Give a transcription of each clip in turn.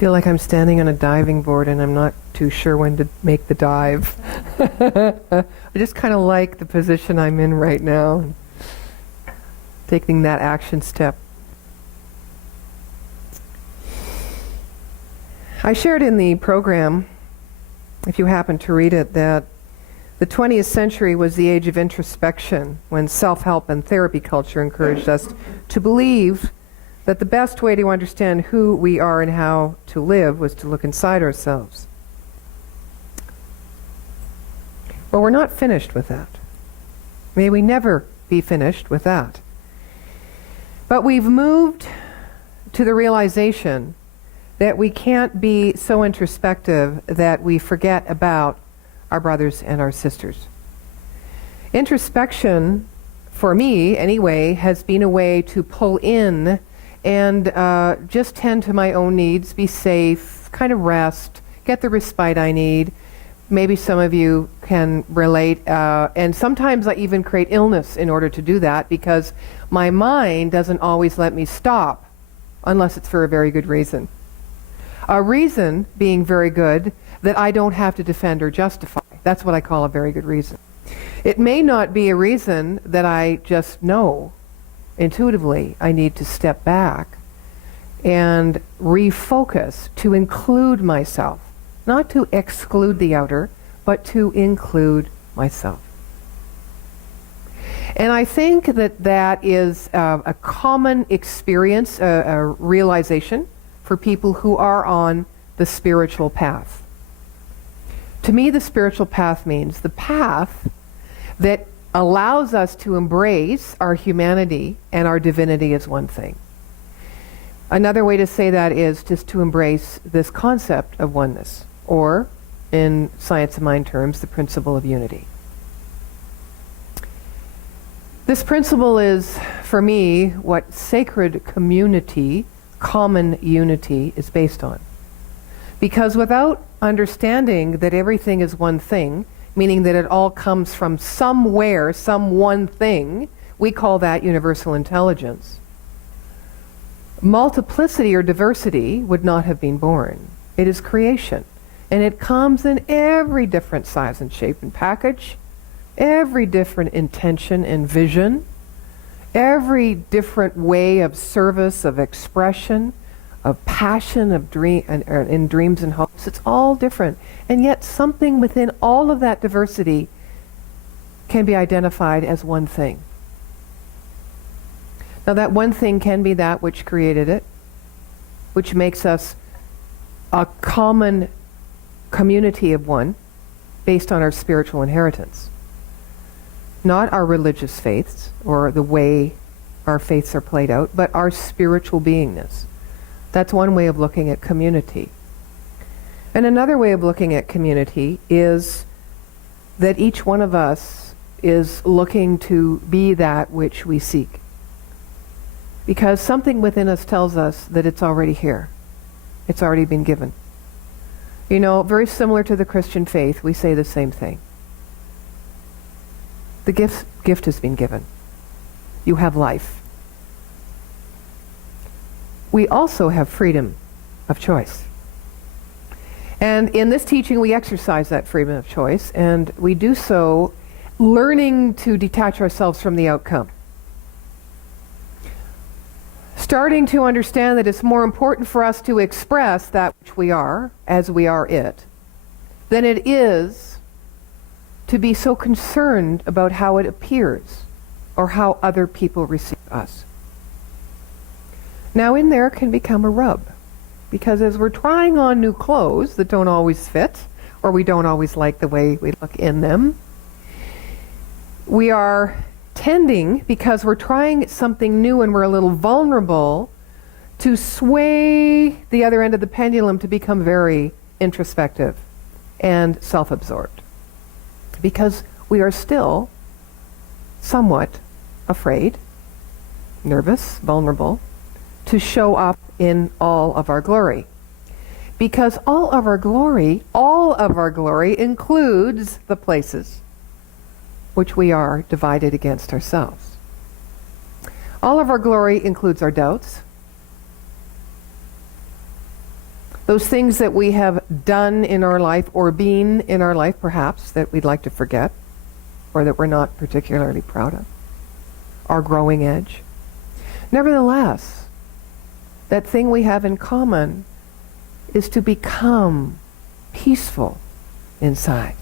feel like I'm standing on a diving board and I'm not too sure when to make the dive. I just kind of like the position I'm in right now, taking that action step. I shared in the program, if you happen to read it, that the 20th century was the age of introspection, when self-help and therapy culture encouraged us to believe that the best way to understand who we are and how to live was to look inside ourselves. Well, we're not finished with that. May we never be finished with that. But we've moved to the realization that we can't be so introspective that we forget about our brothers and our sisters. Introspection, for me anyway, has been a way to pull in and just tend to my own needs, be safe, kind of rest, get the respite I need. Maybe some of you can relate, and sometimes I even create illness in order to do that, because my mind doesn't always let me stop unless it's for a very good reason. A reason being very good that I don't have to defend or justify. That's what I call a very good reason. It may not be a reason that I just know intuitively I need to step back and refocus to include myself. Not to exclude the outer, but to include myself. And I think that that is a common experience, a realization for people who are on the spiritual path. To me, the spiritual path means the path that allows us to embrace our humanity and our divinity as one thing. Another way to say that is just to embrace this concept of oneness, or in science of mind terms, the principle of unity. This principle is, for me, what sacred community, common unity, is based on. Because without understanding that everything is one thing, meaning that it all comes from somewhere, some one thing, we call that universal intelligence, multiplicity or diversity would not have been born. It is creation. And it comes in every different size and shape and package, every different intention and vision, every different way of service, of expression, of passion, of dream, in dreams and hopes. It's all different. And yet something within all of that diversity can be identified as one thing. Now that one thing can be that which created it, which makes us a common community of one based on our spiritual inheritance. Not our religious faiths or the way our faiths are played out, but our spiritual beingness. That's one way of looking at community. And another way of looking at community is that each one of us is looking to be that which we seek. Because something within us tells us that it's already here. It's already been given. You know, very similar to the Christian faith, we say the same thing. The gift has been given. You have life. We also have freedom of choice. And in this teaching, we exercise that freedom of choice, and we do so learning to detach ourselves from the outcome. Starting to understand that it's more important for us to express that which we are, as we are it, than it is to be so concerned about how it appears or how other people receive us. Now in there can become a rub, because as we're trying on new clothes that don't always fit, or we don't always like the way we look in them, we are tending, because we're trying something new and we're a little vulnerable, to sway the other end of the pendulum to become very introspective and self-absorbed. Because we are still somewhat afraid, nervous, vulnerable, to show up in all of our glory. Because all of our glory includes the places which we are divided against ourselves. All of our glory includes our doubts, those things that we have done in our life or been in our life perhaps that we'd like to forget or that we're not particularly proud of, our growing edge. Nevertheless, that thing we have in common is to become peaceful inside,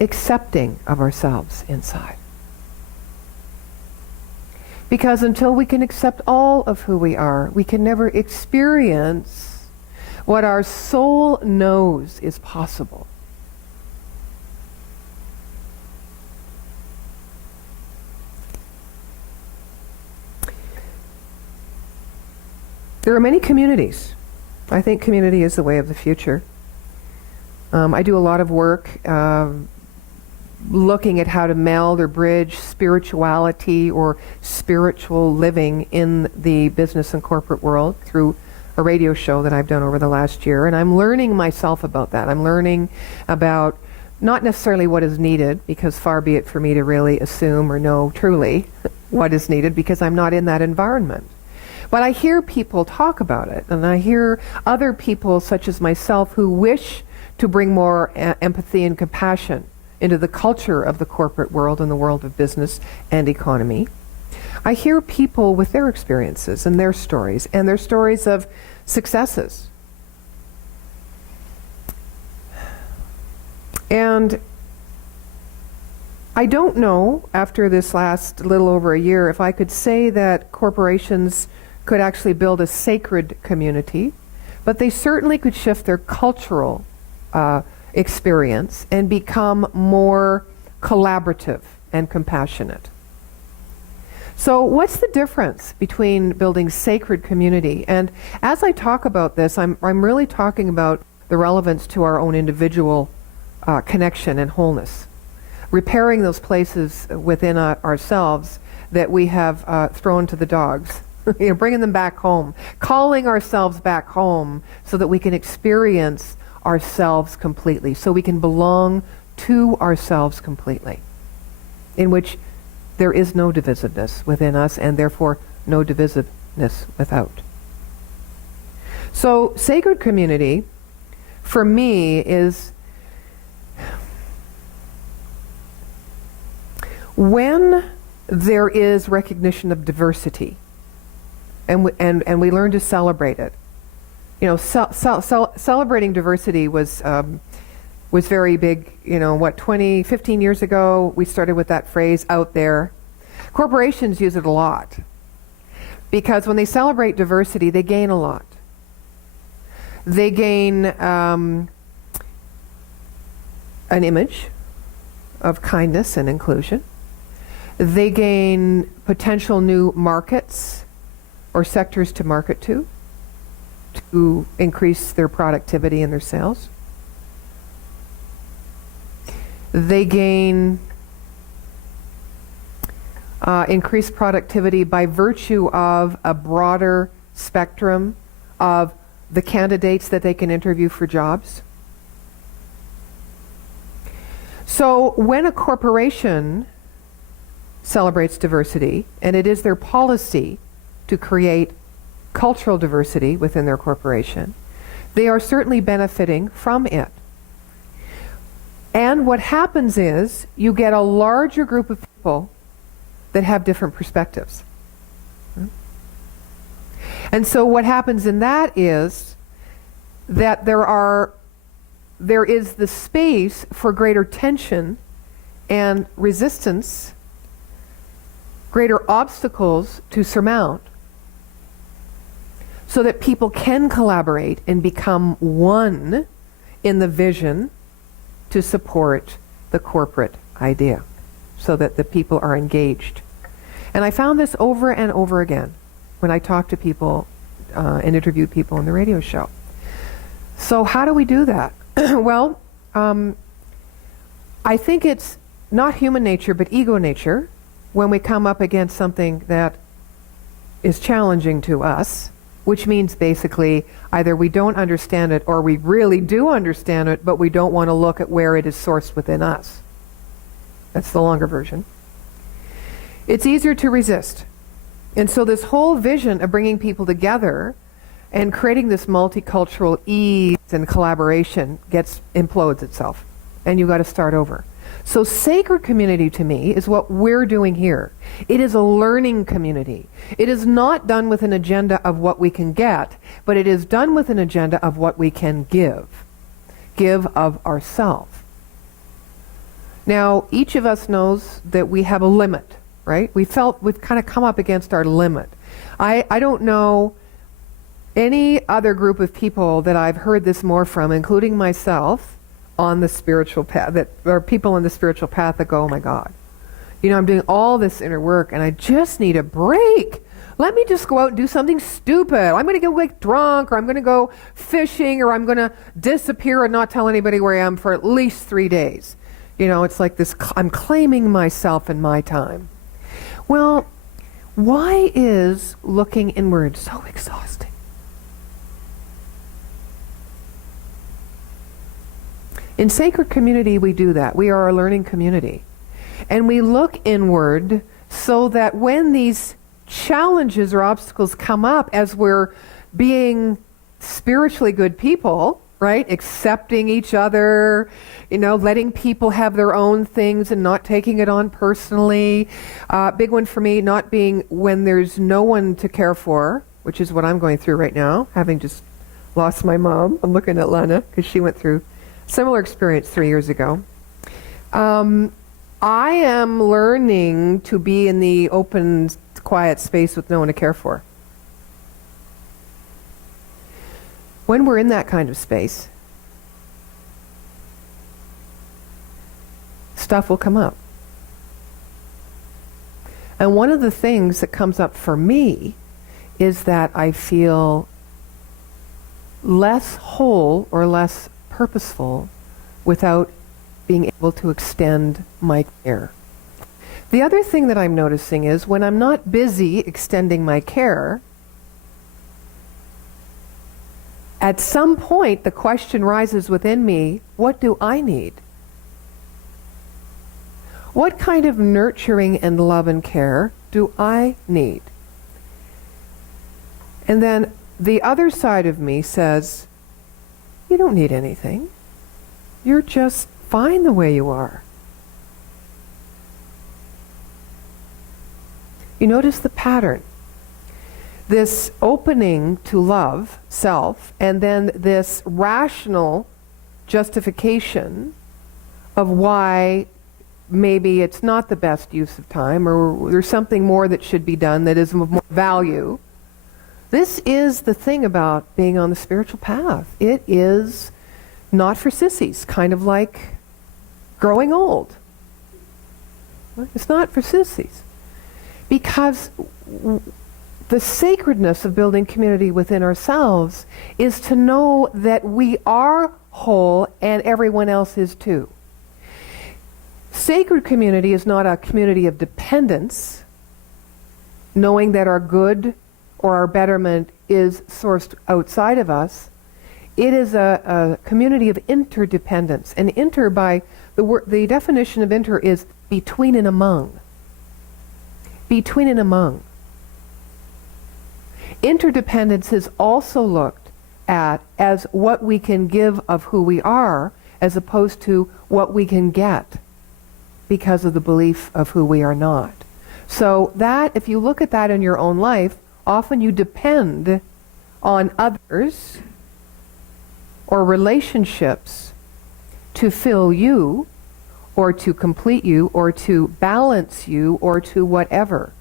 accepting of ourselves inside. Because until we can accept all of who we are, we can never experience what our soul knows is possible. There are many communities. I think community is the way of the future. I do a lot of work looking at how to meld or bridge spirituality or spiritual living in the business and corporate world through a radio show that I've done over the last year. And I'm learning myself about that. I'm learning about not necessarily what is needed, because far be it for me to really assume or know truly what is needed, because I'm not in that environment. But I hear people talk about it, and I hear other people such as myself who wish to bring more empathy and compassion into the culture of the corporate world and the world of business and economy. I hear people with their experiences and their stories of successes. And I don't know, after this last little over a year, if I could say that corporations could actually build a sacred community, but they certainly could shift their cultural experience and become more collaborative and compassionate. So what's the difference between building sacred community? And as I talk about this, I'm really talking about the relevance to our own individual connection and wholeness. Repairing those places within ourselves that we have thrown to the dogs. Bringing them back home, calling ourselves back home so that we can experience ourselves completely, so we can belong to ourselves completely, in which there is no divisiveness within us and therefore no divisiveness without. So sacred community for me is when there is recognition of diversity. And we learn to celebrate it. You know, celebrating diversity was very big. You know, 15 years ago, we started with that phrase out there. Corporations use it a lot because when they celebrate diversity, they gain a lot. They gain an image of kindness and inclusion. They gain potential new markets or sectors to market to increase their productivity and their sales. They gain increased productivity by virtue of a broader spectrum of the candidates that they can interview for jobs. So when a corporation celebrates diversity, and it is their policy to create cultural diversity within their corporation, they are certainly benefiting from it. And what happens is you get a larger group of people that have different perspectives. And so what happens in that is that there is the space for greater tension and resistance, greater obstacles to surmount, so that people can collaborate and become one in the vision to support the corporate idea, so that the people are engaged. And I found this over and over again when I talked to people and interviewed people on the radio show. So how do we do that? Well, I think it's not human nature, but ego nature, when we come up against something that is challenging to us, which means basically either we don't understand it or we really do understand it, but we don't want to look at where it is sourced within us. That's the longer version. It's easier to resist. And so this whole vision of bringing people together And creating this multicultural ease and collaboration implodes itself. And you've got to start over. So sacred community to me is what we're doing here. It is a learning community. It is not done with an agenda of what we can get, but it is done with an agenda of what we can give. Give of ourselves. Now, each of us knows that we have a limit, right? We've kind of come up against our limit. I don't know any other group of people that I've heard this more from, including myself, on the spiritual path, that are people on the spiritual path that go, oh my God, I'm doing all this inner work and I just need a break. Let me just go out and do something stupid. I'm going to get drunk, or I'm going to go fishing, or I'm going to disappear and not tell anybody where I am for at least 3 days. It's like this, I'm claiming myself and my time. Well, why is looking inward so exhausting? In sacred community, we do that. We are a learning community. And we look inward so that when these challenges or obstacles come up, as we're being spiritually good people, right? Accepting each other, letting people have their own things and not taking it on personally. Big one for me, not being when there's no one to care for, which is what I'm going through right now, having just lost my mom. I'm looking at Lana because she went through similar experience 3 years ago. I am learning to be in the open, quiet space with no one to care for. When we're in that kind of space, stuff will come up. And one of the things that comes up for me is that I feel less whole or less purposeful without being able to extend my care. The other thing that I'm noticing is when I'm not busy extending my care, at some point the question rises within me, what do I need? What kind of nurturing and love and care do I need? And then the other side of me says, you don't need anything. You're just fine the way you are. You notice the pattern. This opening to love, self, and then this rational justification of why maybe it's not the best use of time, or there's something more that should be done that is of more value. This is the thing about being on the spiritual path. It is not for sissies, kind of like growing old. It's not for sissies. Because the sacredness of building community within ourselves is to know that we are whole and everyone else is too. Sacred community is not a community of dependence, knowing that our good or our betterment is sourced outside of us. It is a community of interdependence. And inter, by the definition of inter, is between and among. Between and among. Interdependence is also looked at as what we can give of who we are, as opposed to what we can get because of the belief of who we are not. So that, if you look at that in your own life, often you depend on others or relationships to fill you, or to complete you, or to balance you, or to whatever.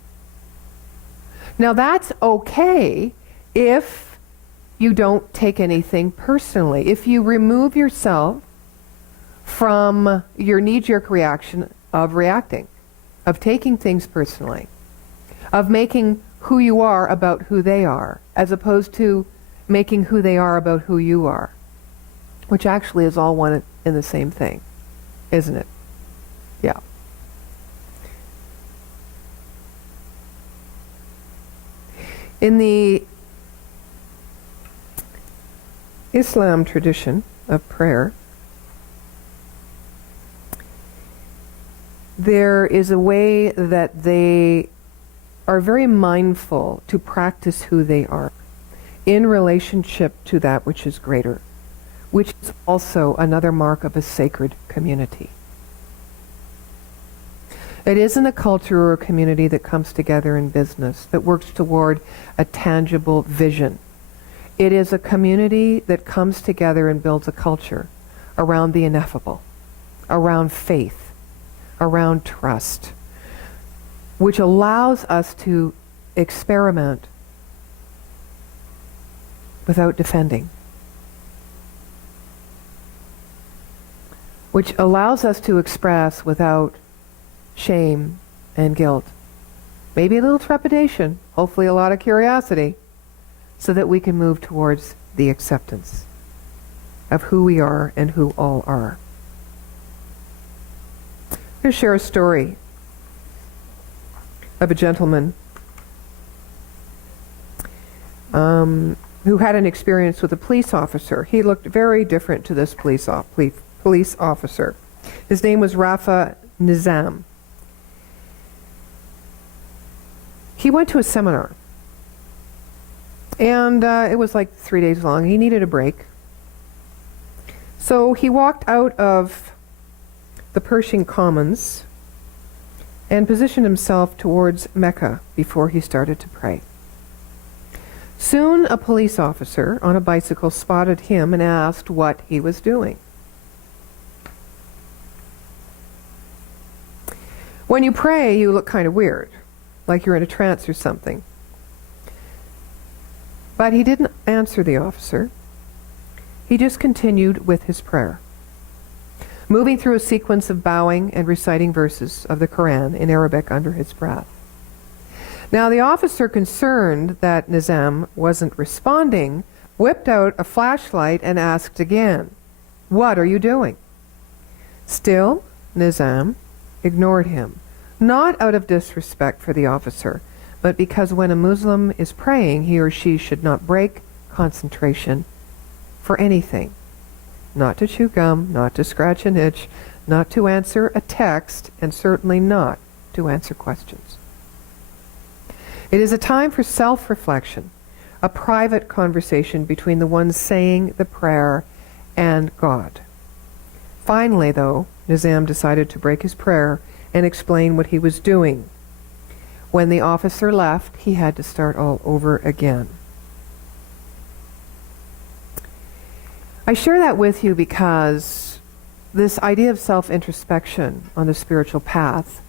Now that's okay if you don't take anything personally. If you remove yourself from your knee-jerk reaction of reacting, of taking things personally, of making who you are about who they are, as opposed to making who they are about who you are, which actually is all one and the same thing, isn't it? Yeah. In the Islam tradition of prayer, there is a way that they are very mindful to practice who they are. in relationship to that which is greater, which is also another mark of a sacred community. It isn't a culture or a community that comes together in business, that works toward a tangible vision. It is a community that comes together and builds a culture around the ineffable, around faith, around trust, which allows us to experiment without defending, which allows us to express without shame and guilt. Maybe a little trepidation, hopefully a lot of curiosity, so that we can move towards the acceptance of who we are and who all are. I'm going to share a story of a gentleman who had an experience with a police officer. He looked very different to this police officer. His name was Rafa Nizam. He went to a seminar, and it was like 3 days long. He needed a break. So he walked out of the Pershing Commons and positioned himself towards Mecca before he started to pray. Soon a police officer on a bicycle spotted him and asked what he was doing. When you pray, you look kind of weird, like you're in a trance or something. But he didn't answer the officer. He just continued with his prayer, moving through a sequence of bowing and reciting verses of the Quran in Arabic under his breath. Now the officer, concerned that Nizam wasn't responding, whipped out a flashlight and asked again, "What are you doing?" Still, Nizam ignored him, not out of disrespect for the officer, but because when a Muslim is praying, he or she should not break concentration for anything. Not to chew gum, not to scratch an itch, not to answer a text, and certainly not to answer questions. It is a time for self-reflection, a private conversation between the one saying the prayer and God. Finally, though, Nizam decided to break his prayer and explain what he was doing. When the officer left, he had to start all over again. I share that with you because this idea of self-introspection on the spiritual path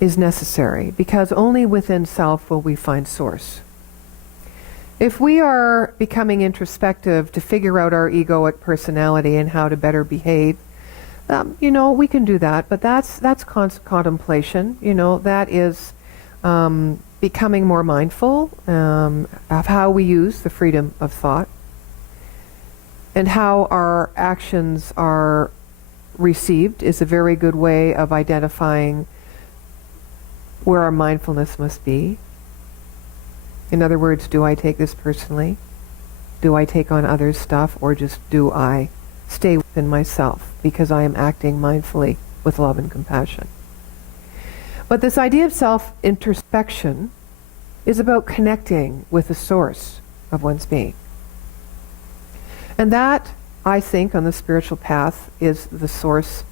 is necessary, because only within self will we find source. If we are becoming introspective to figure out our egoic personality and how to better behave, we can do that, but that's contemplation. That is becoming more mindful of how we use the freedom of thought and how our actions are received is a very good way of identifying where our mindfulness must be. In other words, do I take this personally? Do I take on others' stuff, or just do I stay within myself because I am acting mindfully with love and compassion? But this idea of self-introspection is about connecting with the source of one's being. And that, I think, on the spiritual path is the source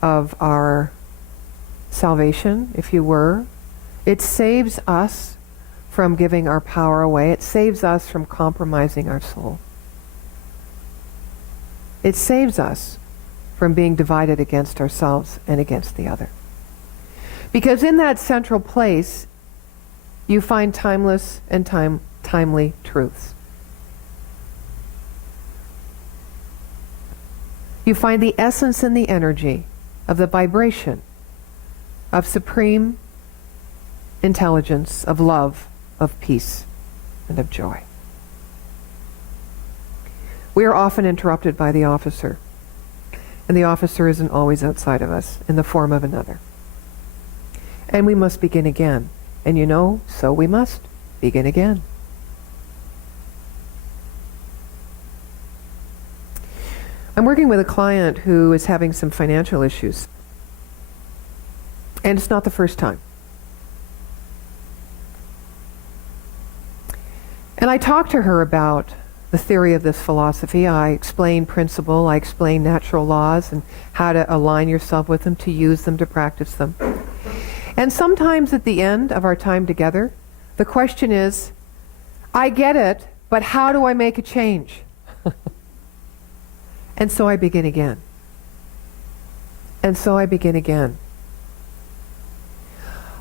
of our salvation, if you were. It saves us from giving our power away. It saves us from compromising our soul. It saves us from being divided against ourselves and against the other. Because in that central place, you find timeless and timely truths. You find the essence and the energy of the vibration of supreme intelligence, of love, of peace, and of joy. We are often interrupted by the officer, and the officer isn't always outside of us in the form of another. And we must begin again. And so we must begin again. I'm working with a client who is having some financial issues. And it's not the first time. And I talked to her about the theory of this philosophy. I explained principle, I explained natural laws and how to align yourself with them, to use them, to practice them. And sometimes at the end of our time together, the question is, I get it, but how do I make a change? And so I begin again. And so I begin again.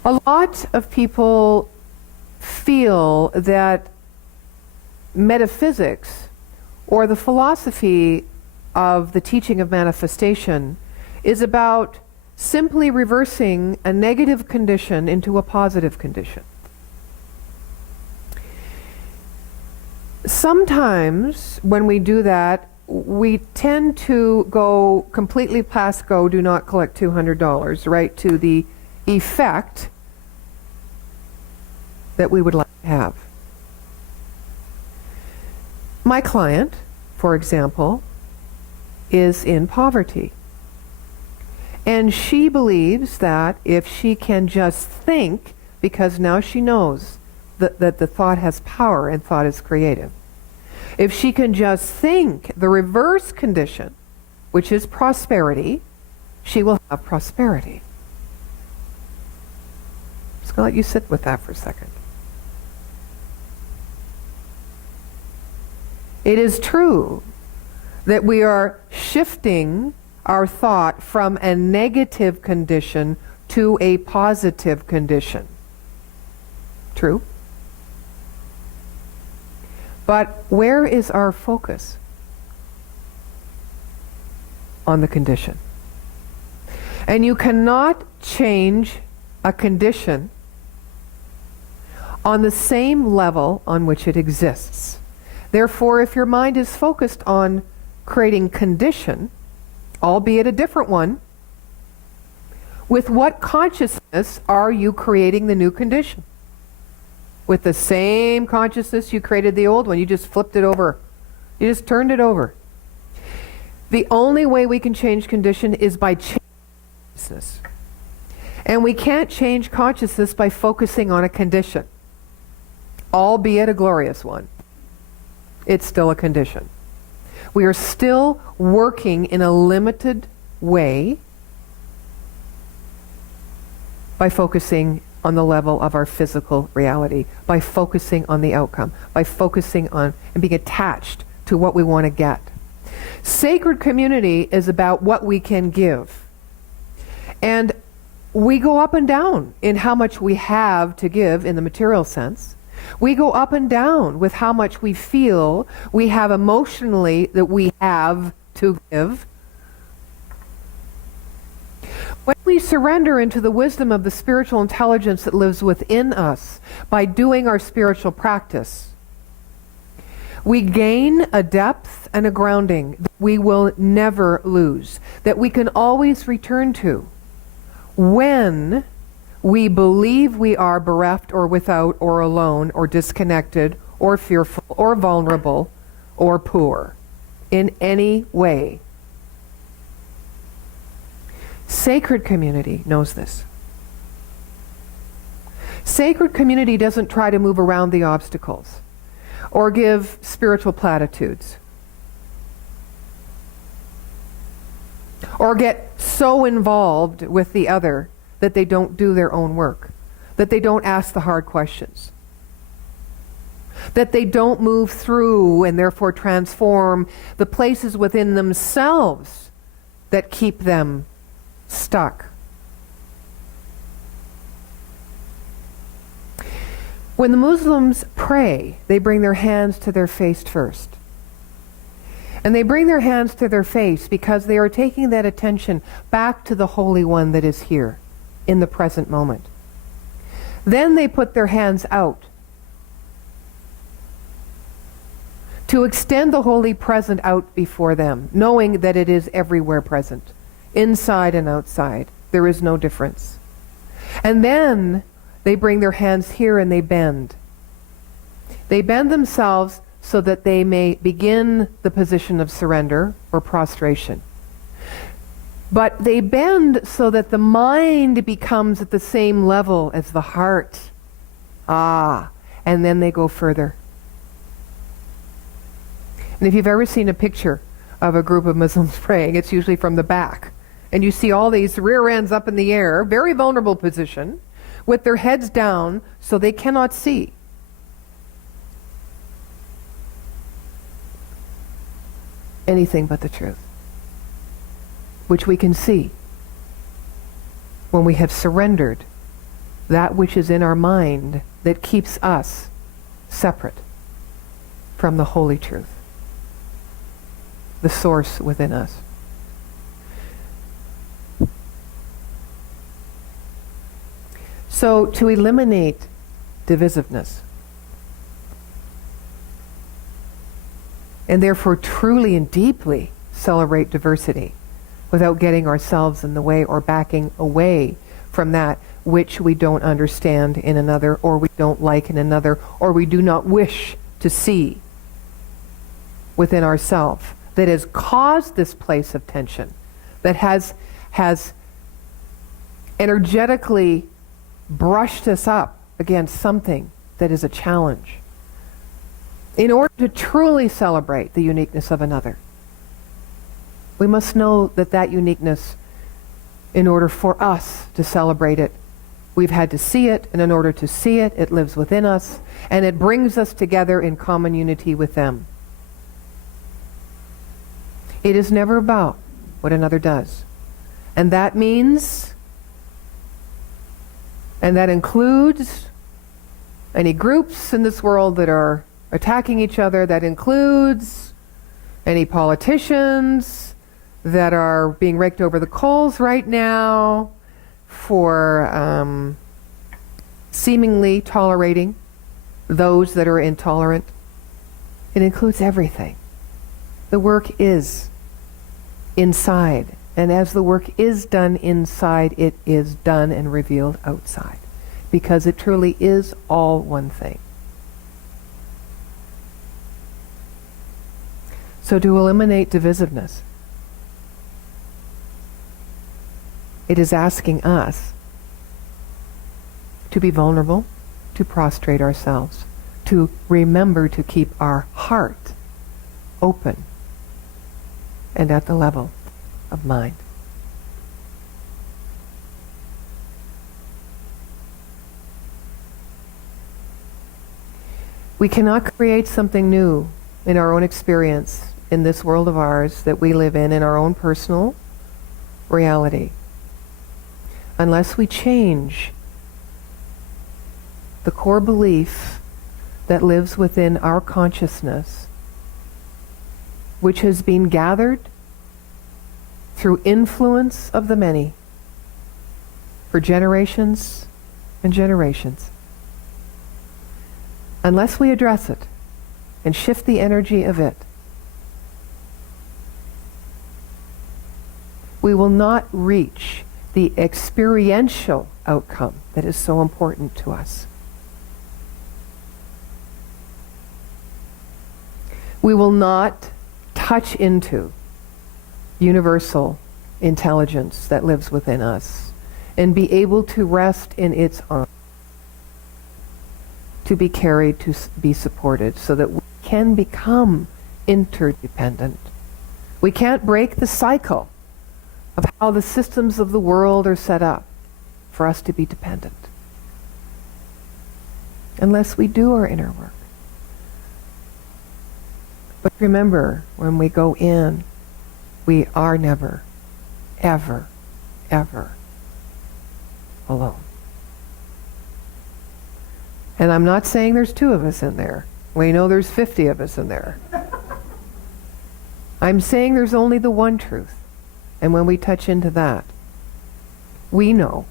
A lot of people feel that metaphysics, or the philosophy of the teaching of manifestation, is about simply reversing a negative condition into a positive condition. Sometimes when we do that, we tend to go completely past go, do not collect $200, right to the effect that we would like to have. My client, for example, is in poverty. And she believes that if she can just think, because now she knows that the thought has power and thought is creative. If she can just think the reverse condition, which is prosperity, she will have prosperity. Just going to let you sit with that for a second. It is true that we are shifting our thought from a negative condition to a positive condition. True? But where is our focus? On the condition. And you cannot change a condition on the same level on which it exists. Therefore, if your mind is focused on creating condition, albeit a different one, with what consciousness are you creating the new condition? With the same consciousness you created the old one. You just flipped it over. You just turned it over. The only way we can change condition is by changing consciousness. And we can't change consciousness by focusing on a condition, albeit a glorious one. It's still a condition. We are still working in a limited way by focusing on the level of our physical reality, by focusing on the outcome, by focusing on and being attached to what we want to get. Sacred community is about what we can give. And we go up and down in how much we have to give in the material sense. We go up and down with how much we feel we have emotionally that we have to give. When we surrender into the wisdom of the spiritual intelligence that lives within us by doing our spiritual practice, we gain a depth and a grounding that we will never lose, that we can always return to when we believe we are bereft or without or alone or disconnected or fearful or vulnerable or poor in any way. Sacred community knows this. Sacred community doesn't try to move around the obstacles or give spiritual platitudes or get so involved with the other that they don't do their own work, that they don't ask the hard questions, that they don't move through and therefore transform the places within themselves that keep them stuck. When the Muslims pray, they bring their hands to their face first. And they bring their hands to their face because they are taking that attention back to the Holy One that is here in the present moment. Then they put their hands out to extend the Holy Present out before them, knowing that it is everywhere present, inside and outside. There is no difference. And then they bring their hands here and they bend. They bend themselves so that they may begin the position of surrender or prostration. But they bend so that the mind becomes at the same level as the heart. And then they go further. And if you've ever seen a picture of a group of Muslims praying, it's usually from the back. And you see all these rear ends up in the air, very vulnerable position, with their heads down so they cannot see. Anything but the truth, which we can see when we have surrendered that which is in our mind that keeps us separate from the holy truth, the source within us. So to eliminate divisiveness, and therefore truly and deeply celebrate diversity without getting ourselves in the way or backing away from that which we don't understand in another, or we don't like in another, or we do not wish to see within ourselves, that has caused this place of tension, that has energetically brushed us up against something that is a challenge. In order to truly celebrate the uniqueness of another, we must know that that uniqueness, in order for us to celebrate it, we've had to see it, and in order to see it, it lives within us, and it brings us together in common unity with them. It is never about what another does. And that means, and that includes any groups in this world that are attacking each other, that includes any politicians that are being raked over the coals right now for seemingly tolerating those that are intolerant. It includes everything. The work is inside, and as the work is done inside, it is done and revealed outside, because it truly is all one thing. So to eliminate divisiveness, it is asking us to be vulnerable, to prostrate ourselves, to remember to keep our heart open and at the level of mind. We cannot create something new in our own experience in this world of ours that we live in our own personal reality, unless we change the core belief that lives within our consciousness, which has been gathered through influence of the many for generations and generations. Unless we address it and shift the energy of it, we will not reach the experiential outcome that is so important to us. We will not touch into universal intelligence that lives within us and be able to rest in its arms, to be carried, to be supported, so that we can become interdependent. We can't break the cycle of how the systems of the world are set up for us to be dependent unless we do our inner work. But remember, when we go in, we are never, ever, ever alone. And I'm not saying there's 2 of us in there. We know there's 50 of us in there. I'm saying there's only the one truth. And when we touch into that, we know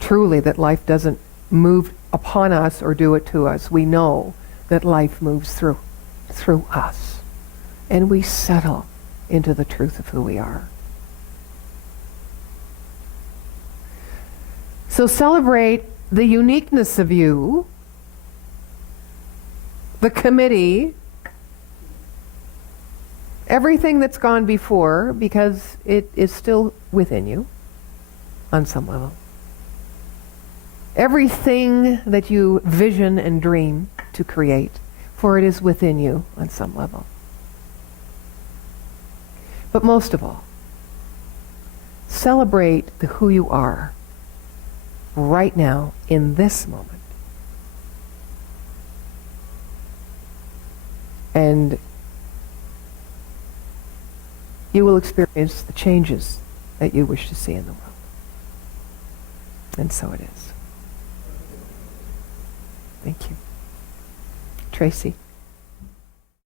truly that life doesn't move upon us or do it to us. We know that life moves through us. And we settle into the truth of who we are. So celebrate the uniqueness of you, the committee, everything that's gone before, because it is still within you on some level. Everything that you vision and dream to create for it is within you on some level. But most of all, celebrate the who you are right now in this moment. And you will experience the changes that you wish to see in the world. And so it is. Thank you. Tracy.